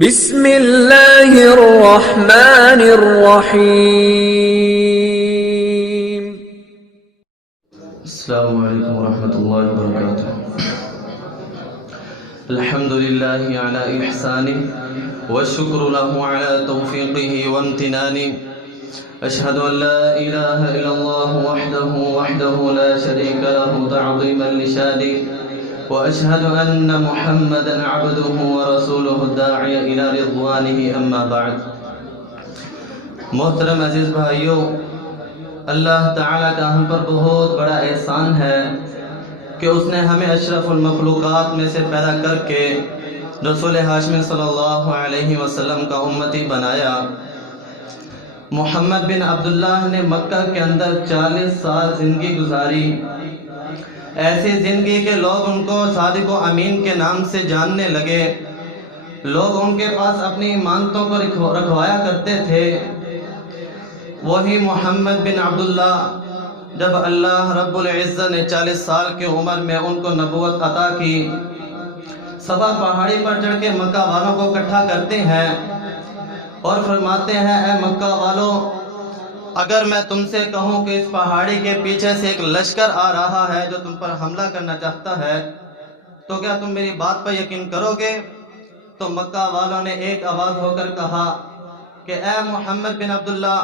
بسم اللہ الرحمن الرحیم۔ السلام علیکم ورحمۃ اللہ وبرکاتہ۔ الحمد للہ علی احسانہ والشکر له علی توفیقہ وامتنانہ۔ اشہد ان لا الہ الا اللہ وحدہ لا شریک له تعظیما لشانہ، واشہد ان محمدا عبدہ ورسولہ الداعی الی رضوانہ، اما بعد۔ محترم عزیز بھائیو، اللہ تعالیٰ کا ہم پر بہت بڑا احسان ہے کہ اس نے ہمیں اشرف المخلوقات میں سے پیدا کر کے رسول ہاشمی صلی اللہ علیہ وسلم کا امتی بنایا۔ محمد بن عبداللہ نے مکہ کے اندر 40 سال زندگی گزاری، ایسی زندگی کہ لوگ ان کو صادق و امین کے نام سے جاننے لگے، لوگ ان کے پاس اپنی امانتوں کو رکھوایا کرتے تھے۔ وہی محمد بن عبداللہ جب اللہ رب العزت نے 40 سال کی عمر میں ان کو نبوت عطا کی، صفا پہاڑی پر چڑھ کے مکہ والوں کو اکٹھا کرتے ہیں اور فرماتے ہیں، اے مکہ والوں، اگر میں تم سے کہوں کہ اس پہاڑی کے پیچھے سے ایک لشکر آ رہا ہے جو تم پر حملہ کرنا چاہتا ہے، تو کیا تم میری بات پر یقین کرو گے؟ تو مکہ والوں نے ایک آواز ہو کر کہا کہ اے محمد بن عبداللہ،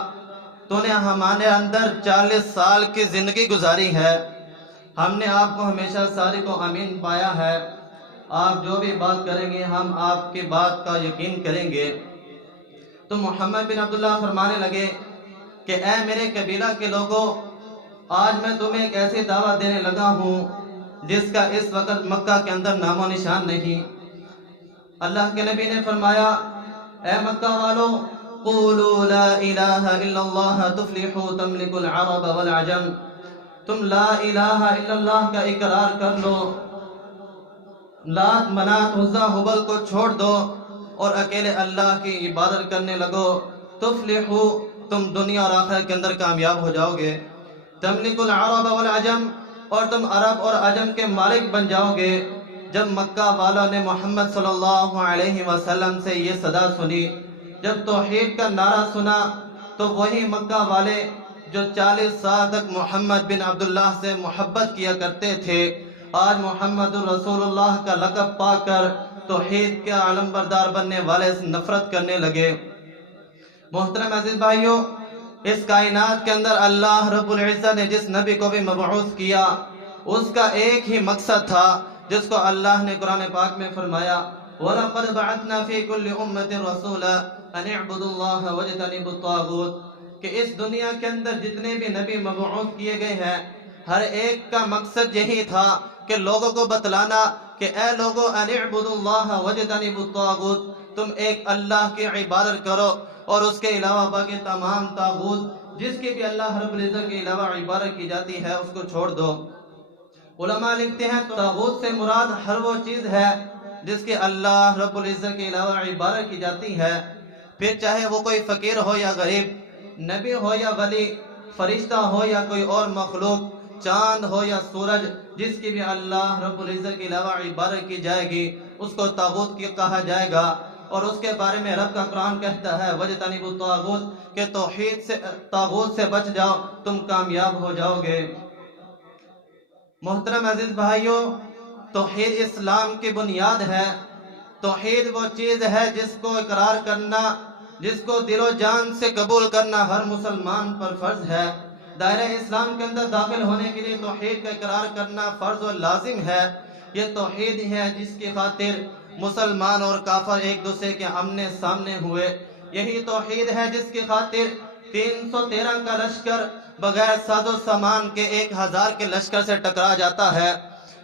تو نے ہمارے اندر 40 سال کی زندگی گزاری ہے، ہم نے آپ کو ہمیشہ صادق و امین پایا ہے، آپ جو بھی بات کریں گے ہم آپ کی بات کا یقین کریں گے۔ تو محمد بن عبداللہ فرمانے لگے کہ اے میرے قبیلہ کے لوگوں، آج میں تمہیں ایک ایسی دعوت دینے لگا ہوں جس کا اس وقت مکہ کے اندر نام و نشان نہیں۔ اللہ کے نبی نے فرمایا، اے مکہ والوں، قولوا لا الہ الا اللہ تفلحوا تملک العرب والعجم، تم لا الہ الا اللہ کا اقرار کر لو، لات منات عزا ہبل کو چھوڑ دو اور اکیلے اللہ کی عبادت کرنے لگو، تفلحوا، تم دنیا اور آخرت کے اندر کامیاب ہو جاؤ گے، تملک العرب والعجم، اور تم عرب اور عجم کے مالک بن جاؤ گے۔ جب مکہ والوں نے محمد صلی اللہ علیہ وسلم سے یہ صدا سنی، جب توحید کا نعرہ سنا، تو وہی مکہ والے جو 40 سال تک محمد بن عبداللہ سے محبت کیا کرتے تھے، آج محمد رسول اللہ کا لقب پا کر توحید کے علم بردار بننے والے سے نفرت کرنے لگے۔ محترم عزیز بھائیو، اس کائنات کے اندر اللہ رب العزت نے جس نبی کو بھی مبعوث کیا، اس کا ایک ہی مقصد تھا جس کو اللہ نے قرآن پاک میں فرمایا، وَلَقَدْ بَعَثْنَا فِي كُلِّ أُمَّةٍ رَسُولًا أَنِ اعْبُدُوا اللَّهَ وَاجْتَنِبُوا الطَّاغُوتَ، کہ اس دنیا کے اندر جتنے بھی نبی مبعوث کیے گئے ہیں، ہر ایک کا مقصد یہی تھا کہ لوگوں کو بتلانا کہ اے لوگوں، أَنِ اعْبُدُوا اللَّهَ وَاجْتَنِبُوا الطَّاغُوتَ، تم ایک اللہ کی عبادت کرو اور اس کے علاوہ باقی تمام طاغوت جس کی بھی اللہ رب العزت کے علاوہ عبادت کی جاتی ہے اس کو چھوڑ دو۔ علماء لکھتے ہیں طاغوت سے مراد ہر وہ چیز ہے جس کے اللہ رب العزت کے علاوہ عبادت کی جاتی ہے، پھر چاہے وہ کوئی فقیر ہو یا غریب، نبی ہو یا ولی، فرشتہ ہو یا کوئی اور مخلوق، چاند ہو یا سورج، جس کی بھی اللہ رب العزت کے علاوہ عبادت کی جائے گی اس کو طاغوت کی کہا جائے گا۔ اور اس کے بارے میں رب کا قرآن کہتا ہے، وَاجْتَنِبُوا الطَّاغُوتَ، کہ توحید سے طاغوت سے بچ جاؤ، تم کامیاب ہو جاؤ گے۔ محترم عزیز بھائیو، توحید اسلام کی بنیاد ہے۔ توحید وہ چیز ہے جس کو اقرار کرنا، جس کو دل و جان سے قبول کرنا ہر مسلمان پر فرض ہے۔ دائرہ اسلام کے اندر داخل ہونے کے لیے توحید کا اقرار کرنا فرض و لازم ہے۔ یہ توحید ہے جس کی خاطر مسلمان اور کافر ایک دوسرے کے آمنے سامنے ہوئے۔ یہی توحید ہے جس کی خاطر 313 کا لشکر بغیر ساز و سامان کے 1000 کے لشکر سے ٹکرا جاتا ہے۔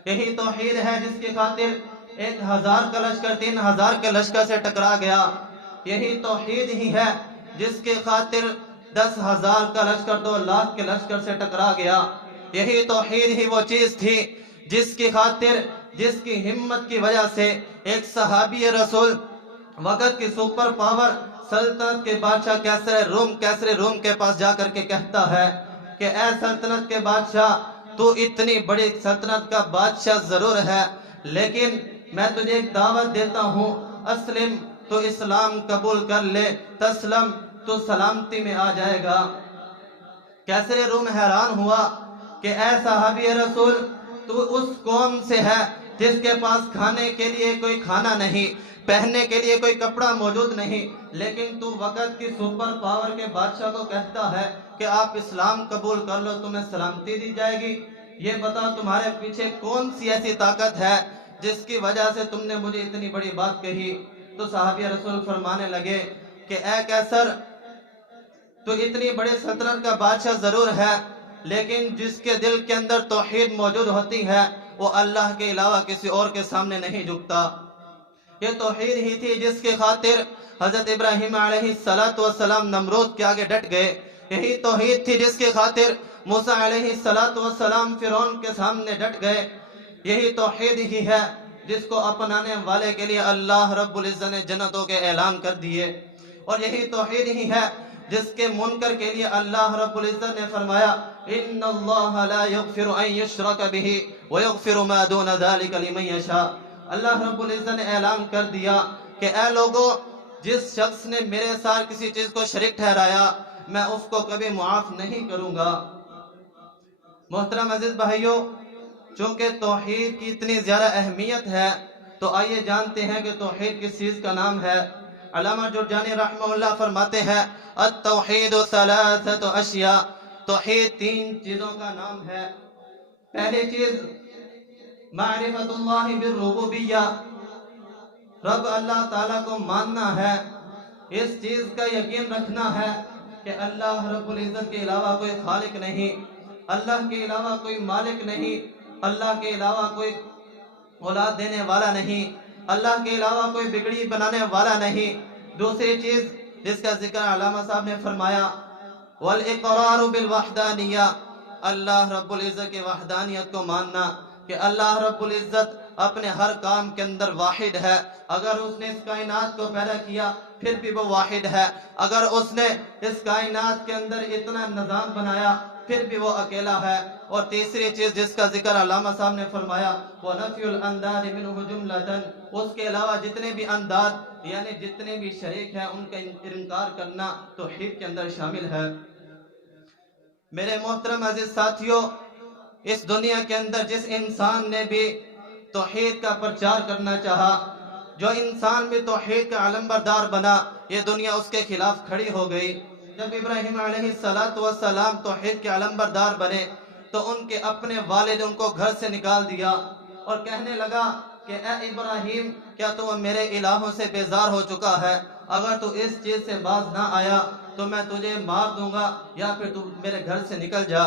یہی توحید ہے جس کی خاطر 1000 کا لشکر 3000 کے لشکر سے ٹکرا گیا۔ یہی توحید ہی ہے جس کی خاطر 10,000 کا لشکر 2 لاکھ کے لشکر سے ٹکرا گیا۔ یہی توحید ہی وہ چیز تھی جس کی خاطر، جس کی ہمت کی وجہ سے ایک صحابی رسول وقت کی سپر پاور سلطنت کے بادشاہ کیسر روم کے پاس جا کر کے کہتا ہے کہ اے سلطنت کے بادشاہ، تو اتنی بڑی سلطنت کا بادشاہ ضرور ہے، لیکن میں تجھے ایک دعوت دیتا ہوں، اسلم تو اسلام قبول کر لے، تسلم تو سلامتی میں آ جائے گا۔ کیسر روم حیران ہوا کہ اے صحابی رسول، تو اس قوم سے ہے جس کے پاس کھانے کے لیے کوئی کھانا نہیں، پہننے کے لیے کوئی کپڑا موجود نہیں، لیکن تو وقت کی سپر پاور کے بادشاہ کو کہتا ہے کہ آپ اسلام قبول کر لو، تمہیں سلامتی دی جائے گی۔ یہ بتاؤ تمہارے پیچھے کون سی ایسی طاقت ہے جس کی وجہ سے تم نے مجھے اتنی بڑی بات کہی؟ تو صحابی رسول فرمانے لگے کہ اے کیسر، تو اتنی بڑی سلطنت کا بادشاہ ضرور ہے، لیکن جس کے دل کے اندر توحید موجود ہوتی ہے وہ اللہ کے علاوہ کسی اور کے سامنے نہیں جھکتا۔ یہ توحید ہی تھی جس کے خاطر حضرت ابراہیم علیہ السلام نمرود کے آگے ڈٹ گئے، یہی توحید تھی جس کے خاطر موسیٰ علیہ السلام فرعون کے سامنے ڈٹ گئے، یہی توحید ہی ہے جس کو اپنانے والے کے لیے اللہ رب العزت نے جنتوں کے اعلان کر دیے، اور یہی توحید ہی ہے جس کے منکر کے لیے اللہ رب العزت نے فرمایا ان اللہ لا یغفر ان یشرک بہ ویغفر ما دون ذلک لمن یشاء۔ اللہ رب العزت نے اعلان کر دیا کہ اے لوگو، جس شخص نے میرے ساتھ کسی چیز کو شریک ٹھہرایا میں اس کو کبھی معاف نہیں کروں گا۔ محترم عزیز بھائیو، چونکہ توحید کی اتنی زیادہ اہمیت ہے تو آئیے جانتے ہیں کہ توحید کس چیز کا نام ہے۔ علامہ جرجانی رحمہ اللہ فرماتے ہیں التوحید ثلاثۃ اشیاء، توحید تین چیزوں کا نام ہے۔ پہلی چیز معرفت اللہ بالربوبیہ، رب اللہ تعالیٰ کو ماننا ہے، اس چیز کا یقین رکھنا ہے کہ اللہ رب العزت کے علاوہ کوئی خالق نہیں، اللہ کے علاوہ کوئی مالک نہیں، اللہ کے علاوہ کوئی اولاد دینے والا نہیں، اللہ کے علاوہ کوئی بگڑی بنانے والا نہیں۔ دوسری چیز جس کا ذکر علامہ صاحب نے فرمایا والاقرار بالوحدانیہ، اللہ رب العزت کے وحدانیت کو ماننا کہ اللہ رب العزت اپنے ہر کام کے اندر واحد ہے، اگر اس نے اس کائنات کو پیدا کیا پھر بھی وہ واحد ہے، اگر اس نے اس کائنات کے اندر اتنا نظام بنایا پھر بھی وہ اکیلا ہے۔ اور تیسری چیز جس کا ذکر علامہ صاحب نے فرمایا وَنَفْيُ الْأَنْدَادِ مِنْهُ جُمْلَةً، اس کے علاوہ جتنے بھی انداد یعنی جتنے بھی شریک ہیں ان کا انکار کرنا توحید کے اندر شامل ہے۔ میرے محترم عزیز ساتھیوں، اس دنیا کے اندر جس انسان نے بھی توحید کا پرچار کرنا چاہا، جو انسان بھی توحید کا علمبردار بنا، یہ دنیا اس کے خلاف کھڑی ہو گئی۔ جب ابراہیم علیہ السلام توحید کے علمبردار بنے تو ان کے اپنے والد ان کو گھر سے نکال دیا اور کہنے لگا کہ اے ابراہیم، کیا تو میرے الہوں سے بیزار ہو چکا ہے؟ اگر تو اس چیز سے باز نہ آیا تو میں تجھے مار دوں گا یا پھر تو میرے گھر سے نکل جا۔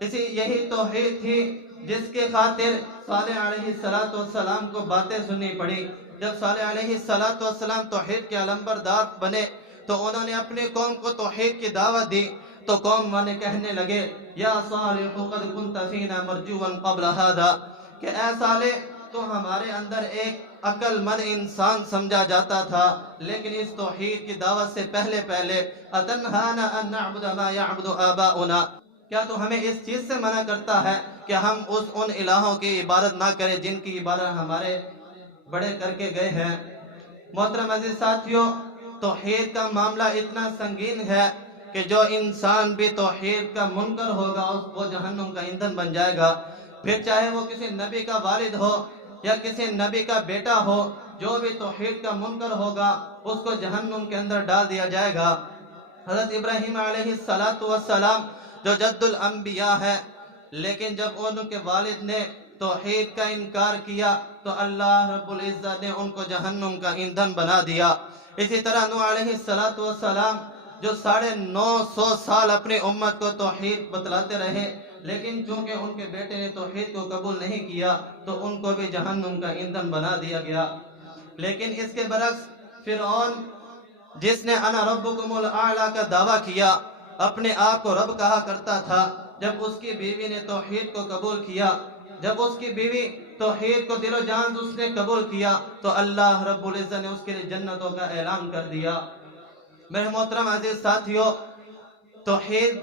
یہی توحید تھی جس کے خاطر صالح علیہ السلام کو باتیں سننی پڑی۔ جب صالح علیہ السلام توحید کے علمبردار بنے تو انہوں نے اپنی قوم کو توحید کی دعوت دی، تو قوم والے کہنے لگے یا صالح قد كنت فینا مرجوا قبل هذا، کہ اے صالح تو ہمارے اندر ایک عقل مند انسان سمجھا جاتا تھا، لیکن اس توحید کی دعوت سے پہلے اتنہانا ان نعبد ما يعبد آباؤنا، کیا تو ہمیں اس چیز سے منع کرتا ہے کہ ہم ان الہوں کی عبادت نہ کریں جن کی عبادت ہمارے بڑے کر کے گئے ہیں۔ محترم عزیز ساتھیوں، توحید کا معاملہ اتنا سنگین ہے کہ جو انسان بھی توحید کا منکر ہوگا وہ جہنم کا ایندھن بن جائے گا، پھر چاہے وہ کسی نبی کا والد ہو یا کسی نبی کا بیٹا ہو، جو بھی توحید کا منکر ہوگا اس کو جہنم کے اندر ڈال دیا جائے گا۔ حضرت ابراہیم علیہ السلام جو جد الانبیاء ہے، لیکن جب ان کے والد نے توحید کا انکار کیا تو اللہ رب العزت نے ان کو جہنم کا ایندھن بنا دیا۔ اسی طرح نوح علیہ السلام جو 950 سال اپنی امت کو توحید بتلاتے رہے، لیکن چونکہ ان کے بیٹے نے توحید کو قبول نہیں کیا تو ان کو بھی جہنم کا ایندھن بنا دیا گیا۔ لیکن اس کے برعکس فرعون جس نے انا ربکم الاعلی کا دعویٰ کیا، اپنے آپ کو رب کہا کرتا تھا، جب اس کی بیوی نے توحید کو قبول کیا، جب اس کی بیوی توحید کو دل و جان سے اس نے قبول کیا تو اللہ رب العزت نے اس کے لیے جنتوں کا اعلان کر دیا۔ میرے محترم عزیز ساتھیوں، توحید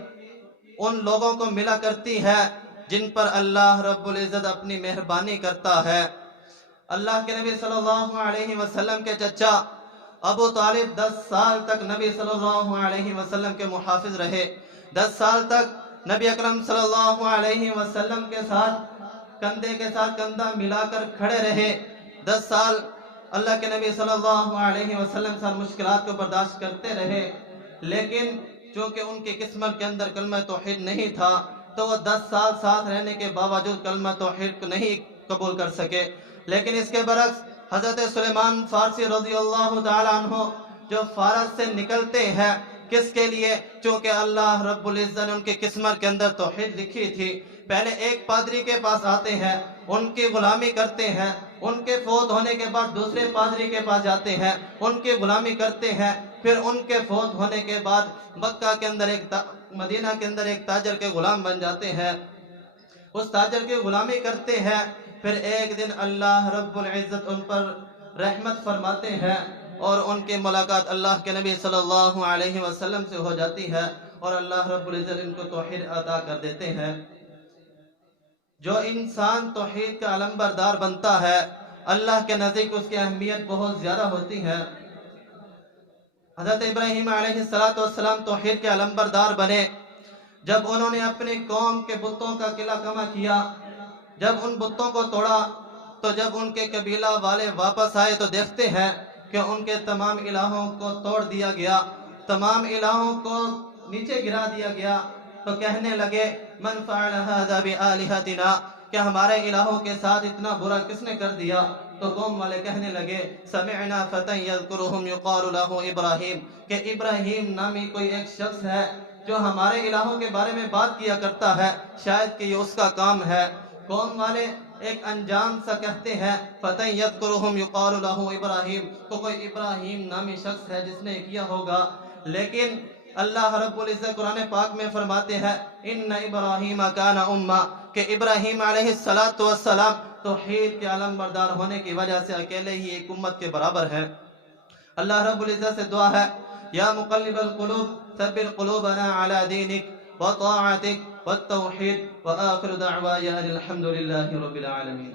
ان لوگوں کو ملا کرتی ہے جن پر اللہ رب العزت اپنی مہربانی کرتا ہے۔ اللہ کے نبی صلی اللہ علیہ وسلم کے چچا ابو طالب 10 سال تک نبی صلی اللہ علیہ وسلم کے محافظ رہے، 10 سال تک نبی اکرم صلی اللہ علیہ وسلم کے ساتھ کندھے کے ساتھ کندھا ملا کر کھڑے رہے، 10 سال اللہ کے نبی صلی اللہ علیہ وسلم سے مشکلات کو برداشت کرتے رہے، لیکن چونکہ ان کی قسمت کے اندر کلمہ توحید نہیں تھا تو وہ 10 سال ساتھ رہنے کے باوجود کلمہ توحید کو نہیں قبول کر سکے۔ لیکن اس کے برعکس حضرت سلیمان فارسی رضی اللہ تعالیٰ عنہ جو فارس سے نکلتے ہیں، کس کے لیے؟ چونکہ اللہ رب العزت نے ان کی قسمت کے اندر توحید لکھی تھی۔ پہلے ایک پادری کے پاس آتے ہیں، ان کی غلامی کرتے ہیں، ان کے فوت ہونے کے بعد دوسرے پادری کے پاس جاتے ہیں، ان کی غلامی کرتے ہیں، پھر ان کے فوت ہونے کے بعد مکہ کے اندر مدینہ کے اندر ایک تاجر کے غلام بن جاتے ہیں، اس تاجر کی غلامی کرتے ہیں، پھر ایک دن اللہ رب العزت ان پر رحمت فرماتے ہیں اور ان کی ملاقات اللہ کے نبی صلی اللہ علیہ وسلم سے ہو جاتی ہے اور اللہ رب العزت ان کو توحید عطا کر دیتے ہیں۔ جو انسان توحید کا علم بردار بنتا ہے، اللہ کے نزدیک اس کی اہمیت بہت زیادہ ہوتی ہے۔ حضرت ابراہیم علیہ السلام توحید کے علم بردار بنے، جب انہوں نے اپنی قوم کے بتوں کا قلعہ کما کیا، جب ان بتوں کو توڑا تو جب ان کے قبیلہ والے واپس آئے تو دیکھتے ہیں کہ ان کے تمام الہوں کو توڑ دیا گیا، تمام الہوں کو نیچے گرا دیا گیا، تو کہنے لگے من فعل هذا بآلهتنا، کہ ہمارے الہوں کے ساتھ اتنا برا کس نے کر دیا؟ تو قوم والے کہنے لگے سمعنا فتى يذكرهم يقال له ابراہیم، کہ ابراہیم نامی کوئی ایک شخص ہے جو ہمارے الہوں کے بارے میں بات کیا کرتا ہے، شاید کہ یہ اس کا کام ہے۔ قوم والے ایک انجام سا کہتے ہیں فتى يذكرهم يقال له ابراہیم، تو کوئی ابراہیم نامی شخص ہے جس نے کیا ہوگا، لیکن اللہ رب العزت قرآن پاک میں فرماتے ہیں ان ابراہیم کان امہ، کہ ابراہیم علیہ السلام توحید کے علم بردار ہونے کی وجہ سے اکیلے ہی ایک امت کے برابر ہے۔ اللہ رب العزت سے دعا ہے یا مقلب القلوب ثبت قلوبنا على دینک وطاعتک والتوحید، وآخر دعوایا الحمد للہ رب العالمین۔